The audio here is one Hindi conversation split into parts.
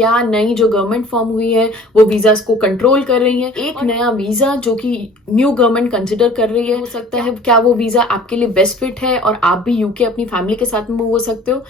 क्या नई जो गवर्नमेंट फॉर्म हुई है वो वीजास को कंट्रोल कर रही है। एक नया वीजा जो कि न्यू गवर्नमेंट कंसिडर कर रही है, हो सकता है क्या वो वीजा आपके लिए बेस्ट फिट है और आप भी यूके अपनी फैमिली के साथ मूव हो सकते हो।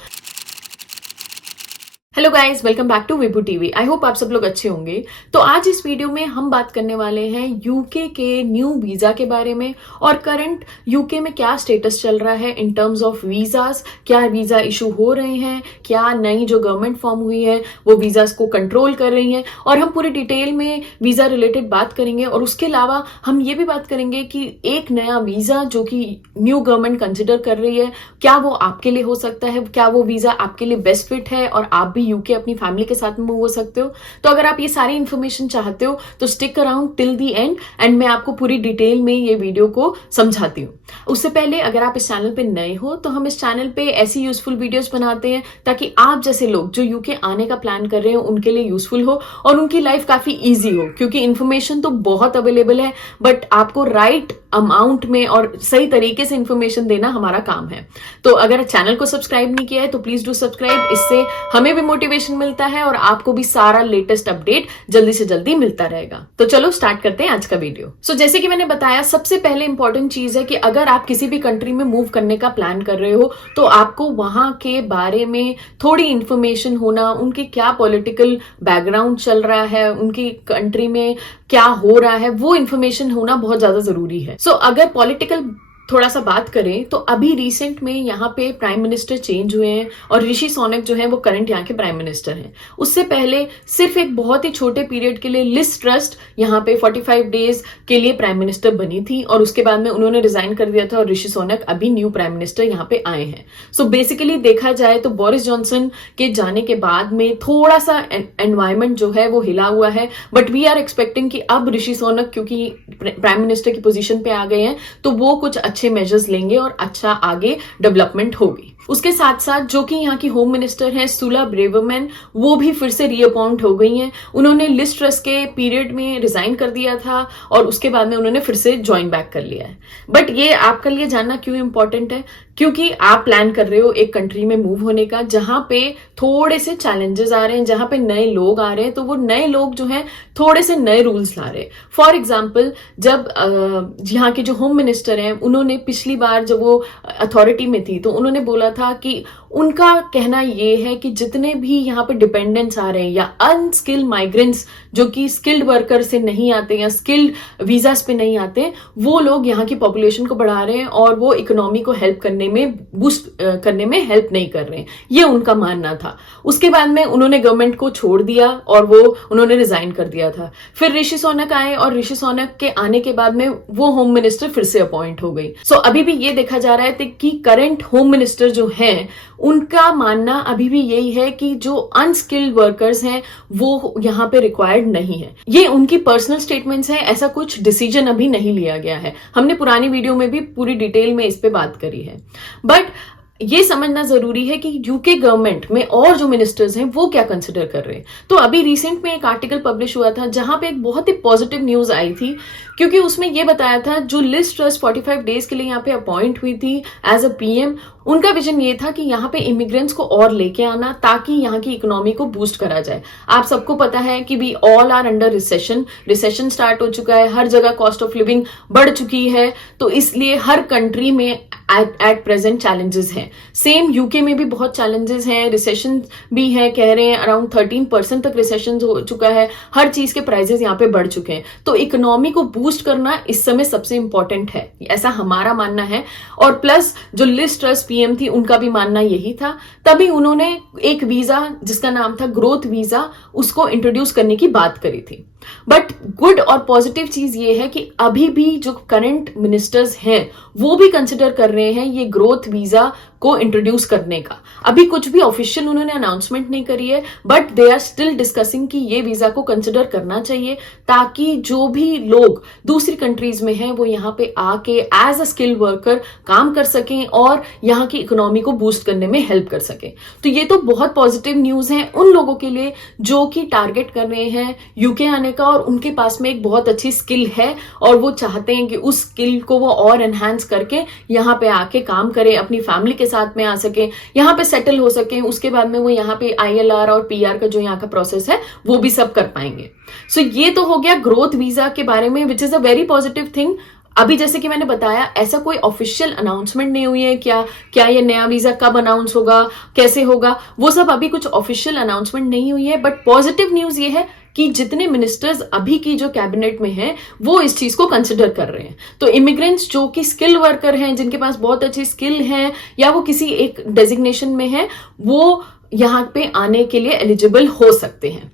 Hello guys, welcome back to Vibhu TV. I hope आप सब लोग अच्छे होंगे। तो आज इस वीडियो में हम बात करने वाले हैं यूके के न्यू वीजा के बारे में और करंट यूके में क्या स्टेटस चल रहा है इन टर्म्स ऑफ वीजास। क्या वीजा इशू हो रहे हैं, क्या नई जो गवर्नमेंट फॉर्म हुई है वो वीजास को कंट्रोल कर रही है, और हम पूरी डिटेल में वीजा रिलेटेड बात करेंगे। और उसके अलावा हम ये भी बात करेंगे कि एक नया वीजा जो कि न्यू गवर्नमेंट कंसिडर कर रही है, क्या वो आपके लिए हो सकता है, क्या वो वीजा आपके लिए बेस्ट फिट है और आप भी यूके अपनी फैमिली के साथ मूव हो सकते हो। तो अगर आप ये सारी इंफॉर्मेशन चाहते हो तो stick around till the and मैं आपको पूरी डिटेल में ये वीडियो को समझाती हूँ। उससे पहले अगर आप इस चैनल पे नए हो तो हम इस चैनल पे ऐसी यूजफुल वीडियोस बनाते हैं ताकि आप जैसे लोग जो यूके आने का प्लान कर रहे हो उनके लिए यूजफुल हो और उनकी लाइफ काफी ईजी हो, क्योंकि इन्फॉर्मेशन तो बहुत अवेलेबल है बट आपको राइट अमाउंट में और सही तरीके से इंफॉर्मेशन देना हमारा काम है। तो अगर चैनल को सब्सक्राइब नहीं किया है तो प्लीज डू सब्सक्राइब। इससे हमें भी मोटिवेशन मिलता है और आपको भी सारा लेटेस्ट अपडेट जल्दी से जल्दी मिलता रहेगा। तो चलो स्टार्ट करते हैं आज का वीडियो। सो जैसे कि मैंने बताया, सबसे पहले इंपॉर्टेंट चीज है कि अगर आप किसी भी कंट्री में मूव करने का प्लान कर रहे हो तो आपको वहां के बारे में थोड़ी इंफॉर्मेशन होना, उनके क्या पॉलिटिकल बैकग्राउंड चल रहा है, उनकी कंट्री में क्या हो रहा है, वो इंफॉर्मेशन होना बहुत ज्यादा जरूरी है। सो अगर पॉलिटिकल थोड़ा सा बात करें तो अभी रिसेंट में यहाँ पे प्राइम मिनिस्टर चेंज हुए हैं और ऋषि सोनक जो है वो करंट यहाँ के प्राइम मिनिस्टर हैं। उससे पहले सिर्फ एक बहुत ही छोटे पीरियड के लिए लिज ट्रस यहाँ पे 45 डेज के लिए प्राइम मिनिस्टर बनी थी और उसके बाद में उन्होंने रिजाइन कर दिया था और ऋषि सोनक अभी न्यू प्राइम मिनिस्टर यहाँ पे आए हैं। सो बेसिकली देखा जाए तो बोरिस जॉनसन के जाने के बाद में थोड़ा सा एनवायरमेंट जो है वो हिला हुआ है, बट वी आर एक्सपेक्टिंग कि अब ऋषि सोनक क्योंकि प्राइम मिनिस्टर की पोजीशन पे आ गए हैं तो वो कुछ अच्छे मेजर्स लेंगे और अच्छा आगे डेवलपमेंट होगी। उसके साथ साथ जो कि यहाँ की होम मिनिस्टर हैं सुला ब्रेवरमैन, वो भी फिर से रीअपॉइंट हो गई हैं। उन्होंने लिज ट्रस के पीरियड में रिजाइन कर दिया था और उसके बाद में उन्होंने फिर से ज्वाइन बैक कर लिया है। बट ये आपके लिए जानना क्यों इंपॉर्टेंट है, क्योंकि आप प्लान कर रहे हो एक कंट्री में मूव होने का जहां पे थोड़े से चैलेंजेस आ रहे हैं, जहां पे नए लोग आ रहे हैं, तो वो नए लोग जो हैं थोड़े से नए रूल्स ला रहे हैं। फॉर एग्जाम्पल, जब यहाँ के जो होम मिनिस्टर हैं उन्होंने पिछली बार जब वो अथॉरिटी में थी तो उन्होंने बोला था कि उनका कहना ये है कि जितने भी यहाँ पे डिपेंडेंट्स आ रहे हैं या अनस्किल्ड माइग्रेंट्स जो कि स्किल्ड वर्कर से नहीं आते या स्किल्ड वीजास पे नहीं आते, वो लोग यहाँ की पॉपुलेशन को बढ़ा रहे हैं और वो इकोनॉमी को हेल्प करने में बूस्ट करने में हेल्प नहीं कर रहे हैं, ये उनका मानना था। उसके बाद में उन्होंने गवर्नमेंट को छोड़ दिया और वो उन्होंने रिजाइन कर दिया था। फिर ऋषि सोनक आए और ऋषि सोनक के आने के बाद में वो होम मिनिस्टर फिर से अपॉइंट हो गई। सो अभी भी ये देखा जा रहा है कि करंट होम मिनिस्टर जो है उनका मानना अभी भी यही है कि जो अनस्किल्ड वर्कर्स हैं वो यहाँ पे रिक्वायर्ड नहीं है। ये उनकी पर्सनल स्टेटमेंट्स हैं, ऐसा कुछ डिसीजन अभी नहीं लिया गया है। हमने पुरानी वीडियो में भी पूरी डिटेल में इस पे बात करी है। बट ये समझना जरूरी है कि यूके गवर्नमेंट में और जो मिनिस्टर्स हैं वो क्या कंसिडर कर रहे हैं। तो अभी रिसेंट में एक आर्टिकल पब्लिश हुआ था जहां पे एक बहुत ही पॉजिटिव न्यूज आई थी, क्योंकि उसमें ये बताया था जो लिज ट्रस 45 डेज के लिए यहाँ पे अपॉइंट हुई थी एज अ पीएम, उनका विजन ये था कि यहाँ पे इमिग्रेंट्स को और लेके आना ताकि यहाँ की इकोनॉमी को बूस्ट करा जाए। आप सबको पता है कि we all are under recession start हो चुका है, हर जगह कॉस्ट ऑफ लिविंग बढ़ चुकी है, तो इसलिए हर कंट्री में एट प्रेजेंट चैलेंजेस हैं। सेम यूके में भी बहुत चैलेंजेस हैं, रिसेशन भी है, कह रहे हैं अराउंड 13% तक रिसेशन हो चुका है, हर चीज के प्राइसेस यहाँ पे बढ़ चुके हैं। तो इकोनॉमी को बूस्ट करना इस समय सबसे इंपॉर्टेंट है, ऐसा हमारा मानना है। और प्लस जो लिज ट्रस पीएम थी उनका भी मानना यही था, तभी उन्होंने एक वीजा जिसका नाम था ग्रोथ वीजा उसको इंट्रोड्यूस करने की बात करी थी। बट गुड और पॉजिटिव चीज ये है कि अभी भी जो करंट मिनिस्टर्स हैं वो भी कंसिडर कर रहे हैं ये ग्रोथ वीजा को इंट्रोड्यूस करने का। अभी कुछ भी ऑफिशियल उन्होंने अनाउंसमेंट नहीं करी है, but they are still discussing कि ये वीजा को कंसिडर करना चाहिए ताकि जो भी लोग दूसरी कंट्रीज में हैं वो यहाँ पे आके एज अ स्किल्ड वर्कर काम कर सकें और यहाँ की इकोनॉमी को बूस्ट करने में हेल्प कर सकें। तो ये तो बहुत पॉजिटिव न्यूज है उन लोगों के लिए जो कि टारगेट कर रहे हैं यूके आने का और उनके पास में एक बहुत अच्छी स्किल है और वो चाहते हैं कि उस स्किल को वो और एनहांस करके यहाँ पे आके काम करें, अपनी फैमिली के साथ में आ सके, यहाँ पे सेटल हो सके, उसके बाद में वो यहाँ पे ILR और PR का जो यहाँ का प्रोसेस है वो भी सब कर पाएंगे। सो ये तो हो गया ग्रोथ वीजा के बारे में, which is a very positive thing. अभी जैसे कि मैंने बताया, ऐसा कोई ऑफिशियल अनाउंसमेंट नहीं हुई है, क्या ये नया वीजा कब अनाउंस होगा, कैसे होगा, वो सब अभी कुछ ऑफिशियल अनाउंसमेंट नहीं हुई है। बट पॉजिटिव न्यूज ये है कि जितने मिनिस्टर्स अभी की जो कैबिनेट में हैं वो इस चीज को कंसिडर कर रहे हैं। तो इमिग्रेंट्स जो कि स्किल वर्कर हैं, जिनके पास बहुत अच्छी स्किल है या वो किसी एक डेजिग्नेशन में है, वो यहाँ पे आने के लिए एलिजिबल हो सकते हैं।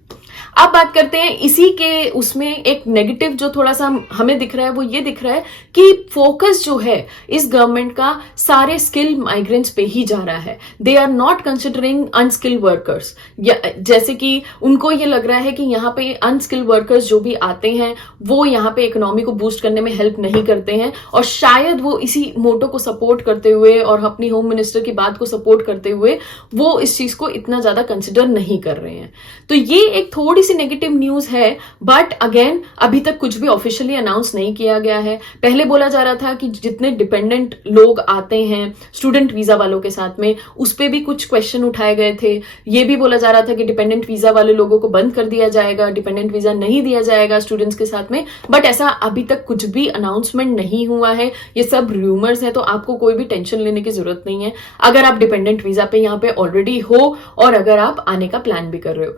अब बात करते हैं इसी के उसमें एक नेगेटिव जो थोड़ा सा हमें दिख रहा है, वो ये दिख रहा है कि फोकस जो है इस गवर्नमेंट का सारे स्किल माइग्रेंट्स पे ही जा रहा है। They are not considering unskilled workers. जैसे कि उनको ये लग रहा है कि यहाँ पे अनस्किल्ड वर्कर्स जो भी आते हैं वो यहाँ पे इकोनॉमी को बूस्ट करने में हेल्प नहीं करते हैं, और शायद वो इसी मोटो को सपोर्ट करते हुए और अपनी होम मिनिस्टर की बात को सपोर्ट करते हुए वो इस चीज को इतना ज्यादा कंसिडर नहीं कर रहे हैं। तो ये एक थोड़ी सी नेगेटिव न्यूज है। बट अगेन अभी तक कुछ भी ऑफिशियली अनाउंस नहीं किया गया है। पहले बोला जा रहा था कि जितने डिपेंडेंट लोग आते हैं स्टूडेंट वीजा वालों के साथ में, उस पे भी कुछ क्वेश्चन उठाए गए थे। ये भी बोला जा रहा था कि डिपेंडेंट वीजा वाले लोगों को बंद कर दिया जाएगा, डिपेंडेंट वीजा नहीं दिया जाएगा स्टूडेंट्स के साथ में। बट ऐसा अभी तक कुछ भी अनाउंसमेंट नहीं हुआ है, ये सब रूमर्स है। तो आपको कोई भी टेंशन लेने की जरूरत नहीं है अगर आप डिपेंडेंट वीजा पे यहाँ पे ऑलरेडी हो और अगर आप आने का प्लान भी कर रहे हो।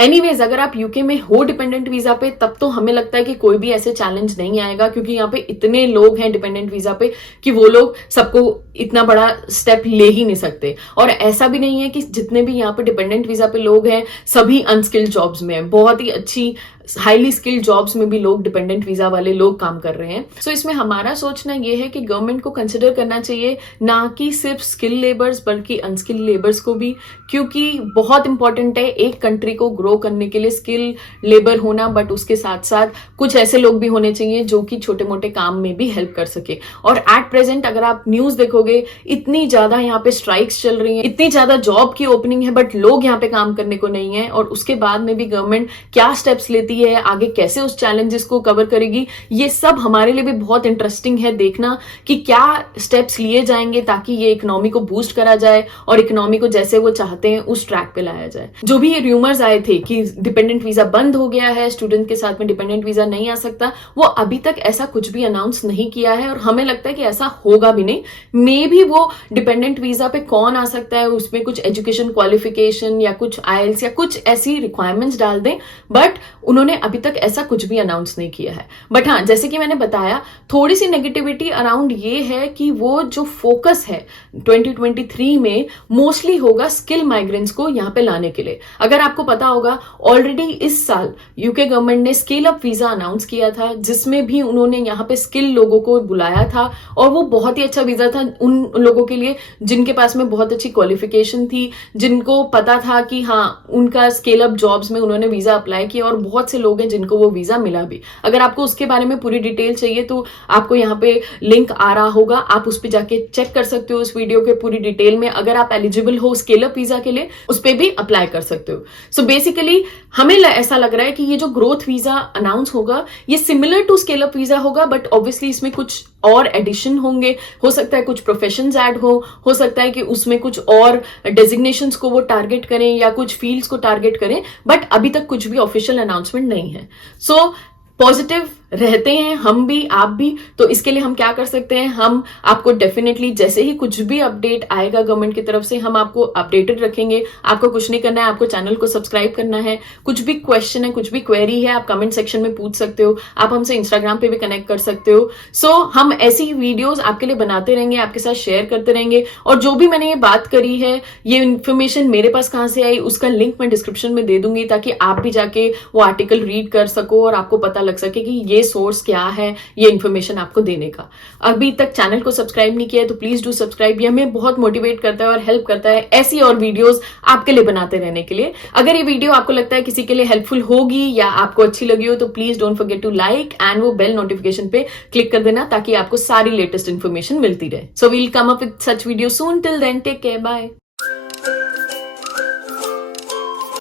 एनीवेज, अगर आप यूके में हो डिपेंडेंट वीजा पे, तब तो हमें लगता है कि कोई भी ऐसे चैलेंज नहीं आएगा, क्योंकि यहाँ पे इतने लोग हैं डिपेंडेंट वीजा पे कि वो लोग सबको इतना बड़ा स्टेप ले ही नहीं सकते। और ऐसा भी नहीं है कि जितने भी यहाँ पे डिपेंडेंट वीजा पे लोग हैं सभी अनस्किल्ड जॉब्स में हैं। बहुत ही अच्छी हाईली स्किल्ड जॉब्स में भी लोग डिपेंडेंट वीजा वाले लोग काम कर रहे हैं। सो इसमें हमारा सोचना ये है कि गवर्नमेंट को कंसिडर करना चाहिए ना कि सिर्फ स्किल लेबर्स बल्कि अनस्किल्ड लेबर्स को भी, क्योंकि बहुत इंपॉर्टेंट है एक कंट्री को ग्रो करने के लिए स्किल लेबर होना, बट उसके साथ साथ कुछ ऐसे लोग भी होने चाहिए जो कि छोटे मोटे काम में भी हेल्प कर सके। और एट प्रेजेंट अगर आप न्यूज देखोगे, इतनी ज्यादा यहाँ पे स्ट्राइक्स चल रही हैं, इतनी ज्यादा जॉब की ओपनिंग है, बट लोग यहाँ पे काम करने को नहीं है। और उसके बाद में भी गवर्नमेंट क्या स्टेप्स लेती है, आगे कैसे उस चैलेंजेस को कवर करेगी, ये सब हमारे लिए भी बहुत इंटरेस्टिंग है देखना कि क्या स्टेप्स लिए जाएंगे ताकि ये इकोनॉमी को बूस्ट करा जाए और इकोनॉमी को जैसे वो चाहते हैं उस ट्रैक पे लाया जाए। जो भी ये रूमर्स आए थे कि डिपेंडेंट वीजा बंद हो गया है, स्टूडेंट के साथ में डिपेंडेंट वीजा नहीं आ सकता, वो अभी तक ऐसा कुछ भी अनाउंस नहीं किया है और हमें लगता है कि ऐसा होगा भी नहीं। मे भी वो डिपेंडेंट वीजा पे कौन आ सकता है उसमें कुछ एजुकेशन क्वालिफिकेशन या कुछ IELTS या कुछ ऐसी रिक्वायरमेंट्स डाल दें, बट उन्होंने अभी तक ऐसा कुछ भी अनाउंस नहीं किया है। बट हाँ, जैसे कि मैंने बताया, थोड़ी सी नेगेटिविटी अराउंड ये है कि वो जो फोकस है 2023 में मोस्टली होगा स्किल माइग्रेंट्स को यहाँ पे लाने के लिए। अगर आपको पता होगा, ऑलरेडी इस साल यूके गवर्नमेंट ने स्केल अप वीजा अनाउंस किया था, जिसमें भी उन्होंने यहाँ पे स्किल लोगों को बुलाया था और वो बहुत ही अच्छा वीजा था उन लोगों के लिए जिनके पास में बहुत अच्छी क्वालिफिकेशन थी, जिनको पता था कि हाँ उनका स्केल अप जॉब्स में उन्होंने वीजा अप्लाई किया, और बहुत से लोग हैं जिनको वो वीजा मिला भी। अगर आपको उसके बारे में पूरी डिटेल चाहिए तो आपको यहाँ पे लिंक आ रहा होगा, आप उस पे जाके चेक कर सकते हो उस वीडियो के पूरी डिटेल में। अगर आप एलिजिबल हो स्केल अप वीजा के लिए, उस पे भी अप्लाई कर सकते हो। सो बेसिकली हमें ऐसा लग रहा है कि ये जो ग्रोथ वीजा अनाउंस होगा ये similar to scale up visa होगा, बट ऑब्वियसली इसमें कुछ और एडिशन होंगे, हो सकता है कुछ प्रोफेशंस ऐड हो सकता है कि उसमें कुछ और डेजिग्नेशंस को वो टारगेट करें या कुछ फील्ड्स को टारगेट करें, बट अभी तक कुछ भी ऑफिशियल अनाउंसमेंट नहीं है। सो पॉजिटिव रहते हैं हम भी, आप भी। तो इसके लिए हम क्या कर सकते हैं, हम आपको डेफिनेटली जैसे ही कुछ भी अपडेट आएगा गवर्नमेंट की तरफ से हम आपको अपडेटेड रखेंगे। आपको कुछ नहीं करना है, आपको चैनल को सब्सक्राइब करना है। कुछ भी क्वेश्चन है, कुछ भी क्वेरी है, आप कमेंट सेक्शन में पूछ सकते हो। आप हमसे इंस्टाग्राम पे भी कनेक्ट कर सकते हो। सो हम ऐसी वीडियोज आपके लिए बनाते रहेंगे, आपके साथ शेयर करते रहेंगे। और जो भी मैंने ये बात करी है, ये इन्फॉर्मेशन मेरे पास कहां से आई, उसका लिंक मैं डिस्क्रिप्शन में दे दूंगी, ताकि आप भी जाके वो आर्टिकल रीड कर सको और आपको पता लग सके कि ये सोर्स क्या है ये इन्फॉर्मेशन आपको देने का। अभी तक चैनल को सब्सक्राइब नहीं किया है तो प्लीज डू सब्सक्राइब। ये हमें बहुत मोटिवेट करता है और हेल्प करता है ऐसी और वीडियोस आपके लिए बनाते रहने के लिए। अगर ये वीडियो आपको लगता है किसी के लिए हेल्पफुल होगी या आपको अच्छी लगी हो तो please don't forget to like and वो बेल नोटिफिकेशन पे क्लिक कर देना, ताकि आपको सारी लेटेस्ट इन्फॉर्मेशन मिलती रहे। So we'll come up with such video soon. Till then take care, bye.